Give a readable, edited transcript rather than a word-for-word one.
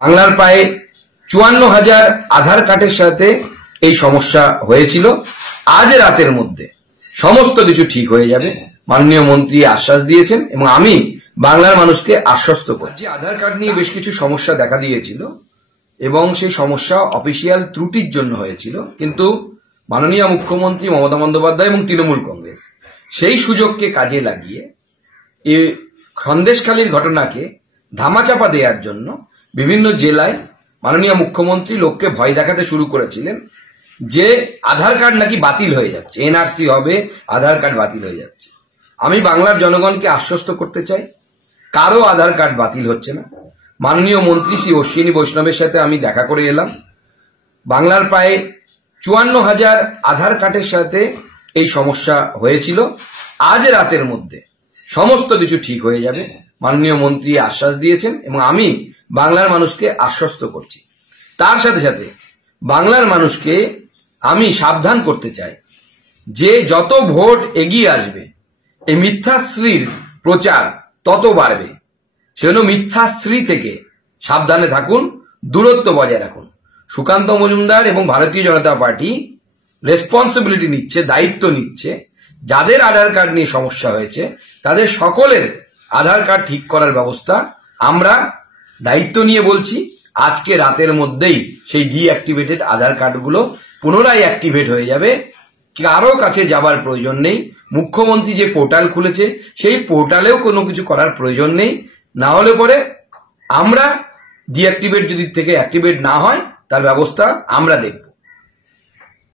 বাংলার প্রায় ৫৪,০০০ আধার কার্ডের সাথে এই সমস্যা হয়েছিল। আজ রাতের মধ্যে সমস্ত কিছু ঠিক হয়ে যাবে মাননীয় মন্ত্রী আশ্বাস দিয়েছেন এবং আমি বাংলার মানুষকে আশ্বস্ত করছি। আধার কার্ড নিয়ে বেশ কিছু সমস্যা দেখা দিয়েছিল এবং সেই সমস্যা অফিসিয়াল ত্রুটির জন্য হয়েছিল, কিন্তু মাননীয় মুখ্যমন্ত্রী মমতা বন্দ্যোপাধ্যায় এবং তৃণমূল কংগ্রেস সেই সুযোগকে কাজে লাগিয়ে এই সন্দেশখালীর ঘটনাকে ধামাচাপা দেওয়ার জন্য বিভিন্ন জেলায় মাননীয় মুখ্যমন্ত্রী লোককে ভয় দেখাতে শুরু করেছিলেন যে আধার কার্ড নাকি বাতিল হয়ে যাচ্ছে, এনআরসি হবে, আধার কার্ড বাতিল হয়ে যাচ্ছে। আমি বাংলার জনগণকে আশ্বস্ত করতে চাই, কারো আধার কার্ড বাতিল হচ্ছে না। মাননীয় মন্ত্রী শ্রী অশ্বিনী বৈষ্ণবের সাথে আমি দেখা করে এলাম। বাংলার প্রায় ৫৪,০০০ আধার কার্ডের সাথে এই সমস্যা হয়েছিল। আজ রাতের মধ্যে সমস্ত কিছু ঠিক হয়ে যাবে মাননীয় মন্ত্রী আশ্বাস দিয়েছেন এবং আমি বাংলার মানুষকে আশ্বস্ত করছি। তার সাথে সাথে বাংলার মানুষকে আমি সাবধান করতে চাই যে যত ভোট এগিয়ে আসবে এই মিথ্যাশ্রীর প্রচার তত বাড়বে। সেজন্য মিথ্যাশ্রী থেকে সাবধানে থাকুন, দূরত্ব বজায় রাখুন। সুকান্ত মজুমদার এবং ভারতীয় জনতা পার্টি রেসপন্সিবিলিটি নিচ্ছে, দায়িত্ব নিচ্ছে, যাদের আধার কার্ড নিয়ে সমস্যা হয়েছে তাদের সকলের আধার কার্ড ঠিক করার ব্যবস্থা আমরা দায়িত্ব নিয়ে বলছি। আজকে রাতের মধ্যেই সেই ডিঅ্যাক্টিভেটেড আধার কার্ডগুলো পুনরায় অ্যাক্টিভেট হয়ে যাবে, কারো কাছে যাবার প্রয়োজন নেই। মুখ্যমন্ত্রী যে পোর্টাল খুলেছে সেই পোর্টালেও কোনো কিছু করার প্রয়োজন নেই। না হলে পরে আমরা ডিঅ্যাক্টিভেট যদি থেকে অ্যাক্টিভেট না হয় তার ব্যবস্থা আমরা দেখব।